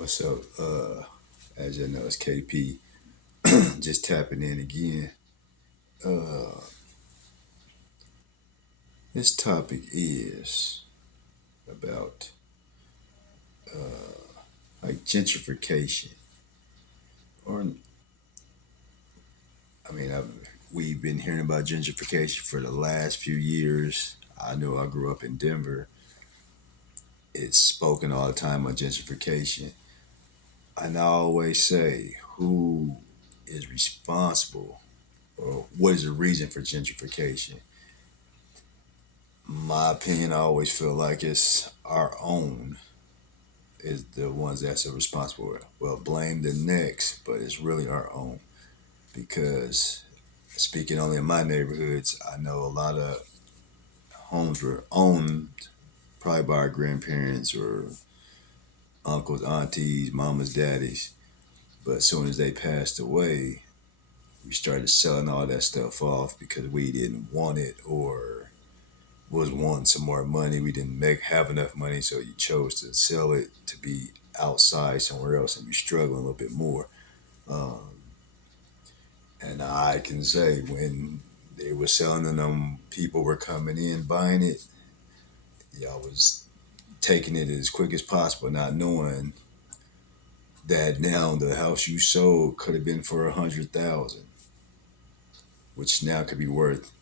What's up? As you know, it's KP. Just tapping in again. Uh, this topic is about like gentrification, or I mean, we've been hearing about gentrification for the last few years. I know I grew up in Denver. It's spoken all the time on gentrification, and I always say, who is responsible, or what is the reason for gentrification? My opinion, I always feel like it's our own is the ones that's responsible. Well, blame the next, but it's really our own because speaking only in my neighborhoods, I know a lot of homes were owned probably by our grandparents or uncles, aunties, mamas, daddies. But as soon as they passed away, we started selling all that stuff off because we didn't want it or was wanting some more money. We didn't have enough money, so you chose to sell it to be outside somewhere else and be struggling a little bit more. Um, and I can say when they were selling them, people were coming in buying it. Y'all was taking it as quick as possible, not knowing that now the house you sold could have been for 100,000, which now could be worth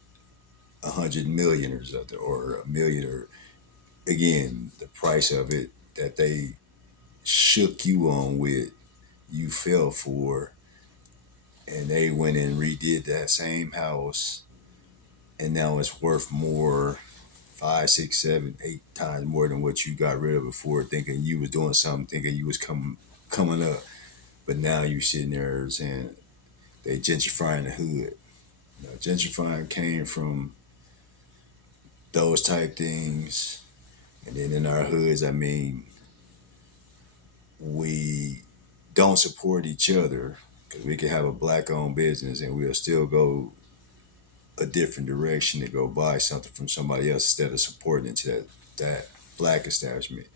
100 million or something, or a million, or again the price of it that they shook you on with, you fell for, and they went and redid that same house, and now it's worth more, five, six, seven, eight times more than what you got rid of before, thinking you was doing something, thinking you was coming up, but now you sitting there saying they gentrifying the hood. Gentrifying came from those type things, and then in our hoods, I mean, we don't support each other because we can have a black owned business and we'll still go a different direction to go buy something from somebody else instead of supporting into that black establishment.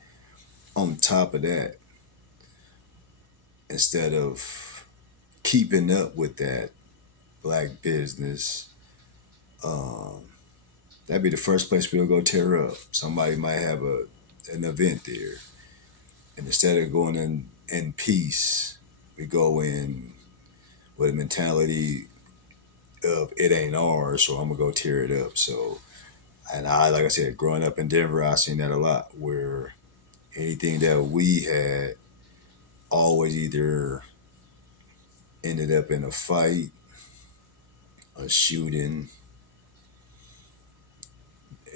On top of that, instead of keeping up with that black business, um, that'd be the first place we'll go tear up. Somebody might have an event there, and instead of going in peace, we go in with a mentality of it ain't ours, so I'm gonna go tear it up. So, and I, like I said, growing up in Denver, I seen that a lot where anything that we had always either ended up in a fight, a shooting,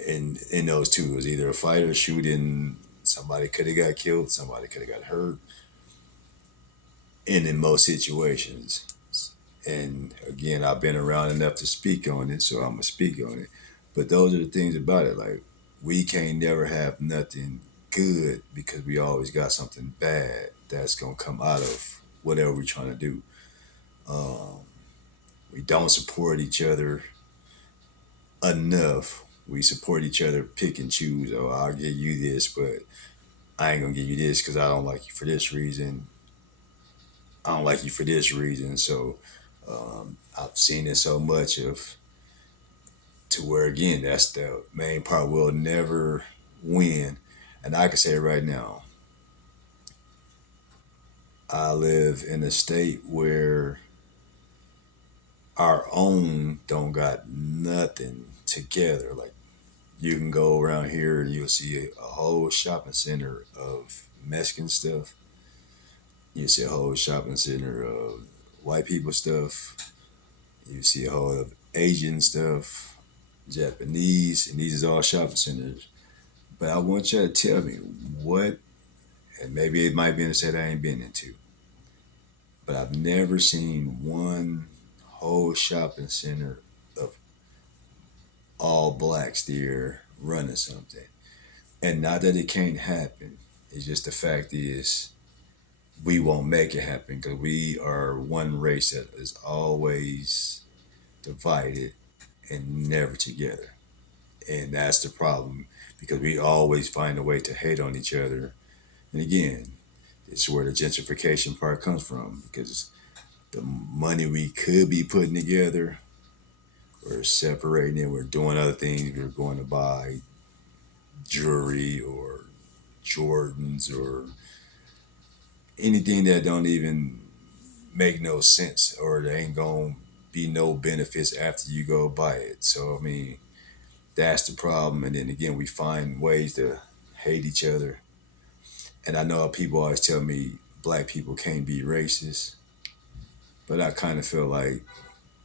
and in those two, it was either a fight or a shooting. Somebody could have got killed, somebody could have got hurt, and in most situations. And again, I've been around enough to speak on it, so I'm gonna speak on it. But those are the things about it. Like we can't never have nothing good because we always got something bad that's gonna come out of whatever we're trying to do. Um, we don't support each other enough. We support each other, pick and choose. Oh, I'll give you this, but I ain't gonna give you this because I don't like you for this reason. I don't like you for this reason. So I've seen it so much of to where again that's the main part. We'll never win, and I can say it right now. I live in a state where our own don't got nothing together. Like you can go around here and you'll see a whole shopping center of Mexican stuff. You see a whole shopping center of white people stuff. You see a whole of Asian stuff, Japanese, and these is all shopping centers. But I want you to tell me what, and maybe it might be in a state I ain't been into, but I've never seen one whole shopping center of all blacks there running something. And not that it can't happen. It's just the fact is we won't make it happen because we are one race that is always divided and never together. And that's the problem because we always find a way to hate on each other. And again, It's where the gentrification part comes from because the money we could be putting together, we're separating it. We're doing other things. We're going to buy jewelry or Jordans or anything that don't even make no sense or there ain't gonna be no benefits after you go buy it. So I mean, that's the problem. And then again, we find ways to hate each other. And I know people always tell me black people can't be racist, but I kind of feel like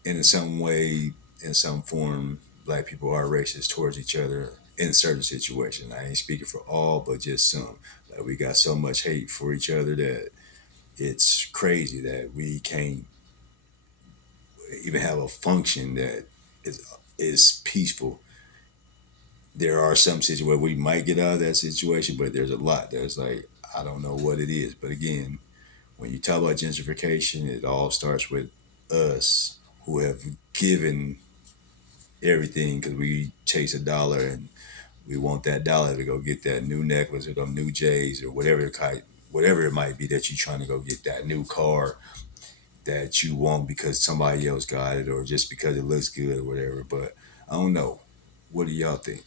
in some way, in some form, black people are racist towards each other in certain situations. I ain't speaking for all, but just some. Like we got so much hate for each other that it's crazy that we can't even have a function that is peaceful. There are some situations where we might get out of that situation, but there's a lot that's like I don't know what it is. But again, when you talk about gentrification, it all starts with us who have given everything because we chase a dollar and we want that dollar to go get that new necklace or them new J's or whatever it might be that you're trying to go get that new car that you want because somebody else got it or just because it looks good or whatever. But I don't know. What do y'all think?